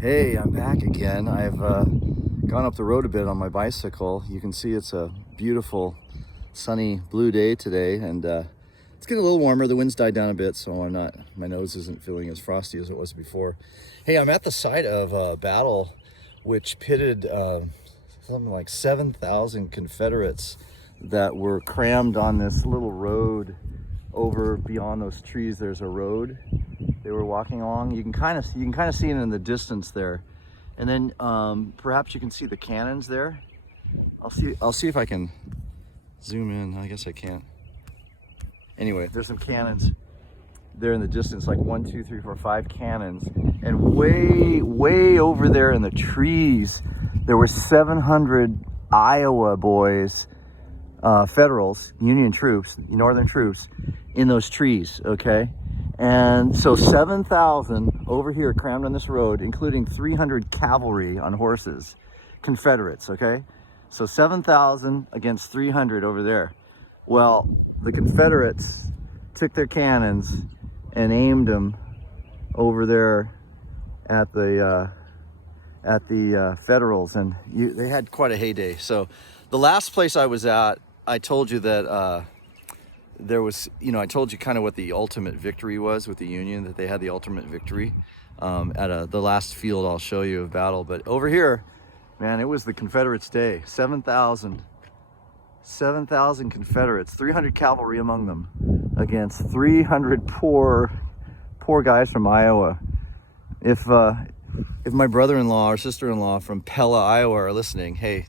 Hey, I'm back again. I've gone up the road a bit on my bicycle. You can see it's a beautiful sunny blue day today, and it's getting a little warmer. The wind's died down a bit, so my nose isn't feeling as frosty as it was before. Hey, I'm at the site of a battle which pitted something like 7,000 Confederates that were crammed on this little road over beyond those trees. There's a road they were walking along. You can kind of see it in the distance there, and then perhaps you can see the cannons there. I'll see if I can zoom in. I guess I can't. Anyway, there's some cannons there in the distance, like 1, 2, 3, 4, 5 cannons, and way over there in the trees there were 700 Iowa boys, Federals, Union troops, Northern troops, in those trees. Okay. And so 7,000 over here crammed on this road, including 300 cavalry on horses, Confederates, okay? So 7,000 against 300 over there. Well, the Confederates took their cannons and aimed them over there at the Federals, and they had quite a heyday. So the last place I was at, I told you that there was, I told you kind of what the ultimate victory was with the Union, that they had the ultimate victory at the last field I'll show you of battle. But over here, man, it was the Confederates' day. 7,000 Confederates, 300 cavalry among them, against 300 poor guys from Iowa. If my brother-in-law or sister-in-law from Pella, Iowa are listening, hey,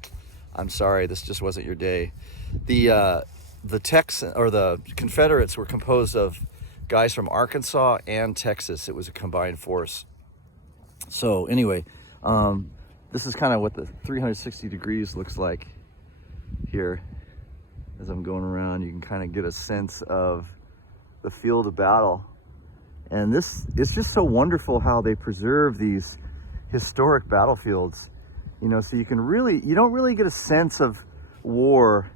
I'm sorry, this just wasn't your day. The Confederates were composed of guys from Arkansas and Texas. It was a combined force. So anyway, this is kind of what the 360 degrees looks like here. As I'm going around, you can kind of get a sense of the field of battle. And it's just so wonderful how they preserve these historic battlefields. So you don't really get a sense of war,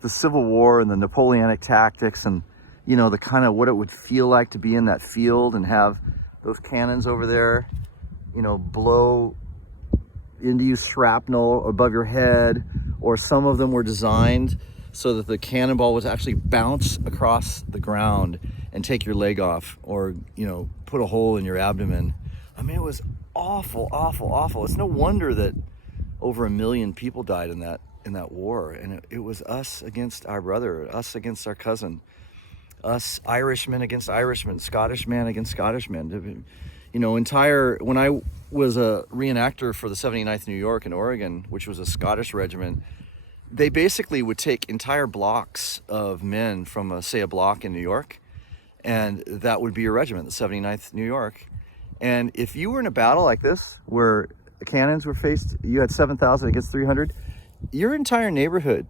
the Civil War and the Napoleonic tactics, and the kind of what it would feel like to be in that field and have those cannons over there, blow into you shrapnel above your head, or some of them were designed so that the cannonball would actually bounce across the ground and take your leg off, or put a hole in your abdomen. I mean, it was awful. It's no wonder that over 1 million people died in that war, and it was us against our brother, us against our cousin, us Irishmen against Irishmen, Scottish man against Scottish men. When I was a reenactor for the 79th New York in Oregon, which was a Scottish regiment, they basically would take entire blocks of men from say a block in New York, and that would be your regiment, the 79th New York. And if you were in a battle like this where the cannons were faced, you had 7,000 against 300, your entire neighborhood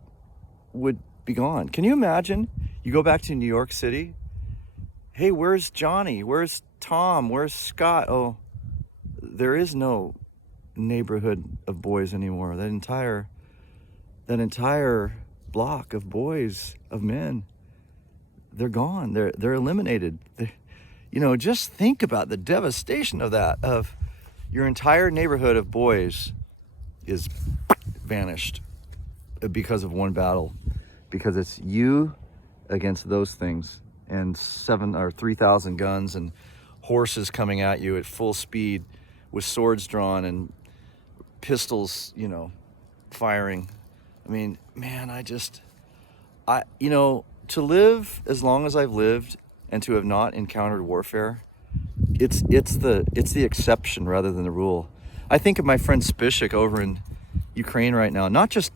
would be gone. Can you imagine? You go back to New York City. Hey, where's Johnny? Where's Tom? Where's Scott? Oh, there is no neighborhood of boys anymore. That entire block of boys, of men, they're gone. They're eliminated. Just think about the devastation of that. Of your entire neighborhood of boys is vanished because of one battle, because it's you against those things, and 3,000 guns and horses coming at you at full speed with swords drawn and pistols, firing. I mean, man, to live as long as I've lived and to have not encountered warfare, it's the exception rather than the rule. I think of my friend Spishik over in Ukraine right now, not just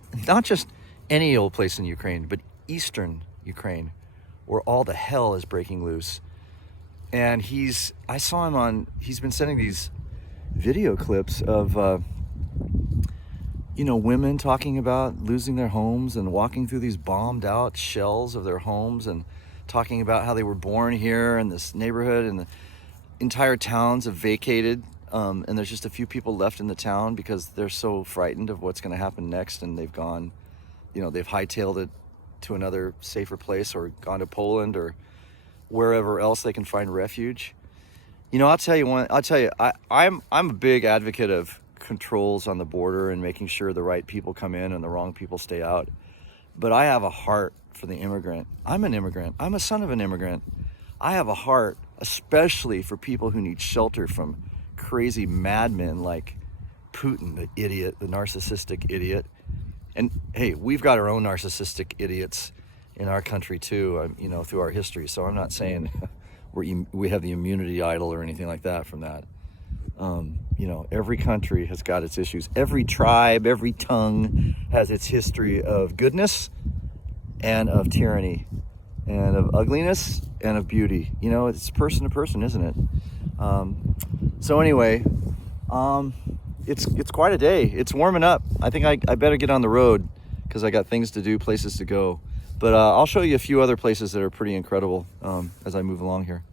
any old place in Ukraine, but eastern Ukraine, where all the hell is breaking loose. And he's been sending these video clips of women talking about losing their homes and walking through these bombed out shells of their homes, and talking about how they were born here in this neighborhood, and the entire towns have vacated, and there's just a few people left in the town because they're so frightened of what's going to happen next, and they've gone, they've hightailed it to another safer place, or gone to Poland, or wherever else they can find refuge. You know, I'll tell you one. I'll tell you, I'm a big advocate of controls on the border and making sure the right people come in and the wrong people stay out. But I have a heart for the immigrant. I'm an immigrant. I'm a son of an immigrant. I have a heart, especially for people who need shelter from crazy madmen like Putin, the idiot, the narcissistic idiot. And hey, we've got our own narcissistic idiots in our country too, you know, through our history. So I'm not saying we have the immunity idol or anything like that from that. You know, every country has got its issues. Every tribe, every tongue has its history of goodness and of tyranny and of ugliness and of beauty. You know, it's person to person, isn't it? So anyway, it's quite a day. It's warming up. I think I better get on the road because I got things to do, places to go. But I'll show you a few other places that are pretty incredible as I move along here.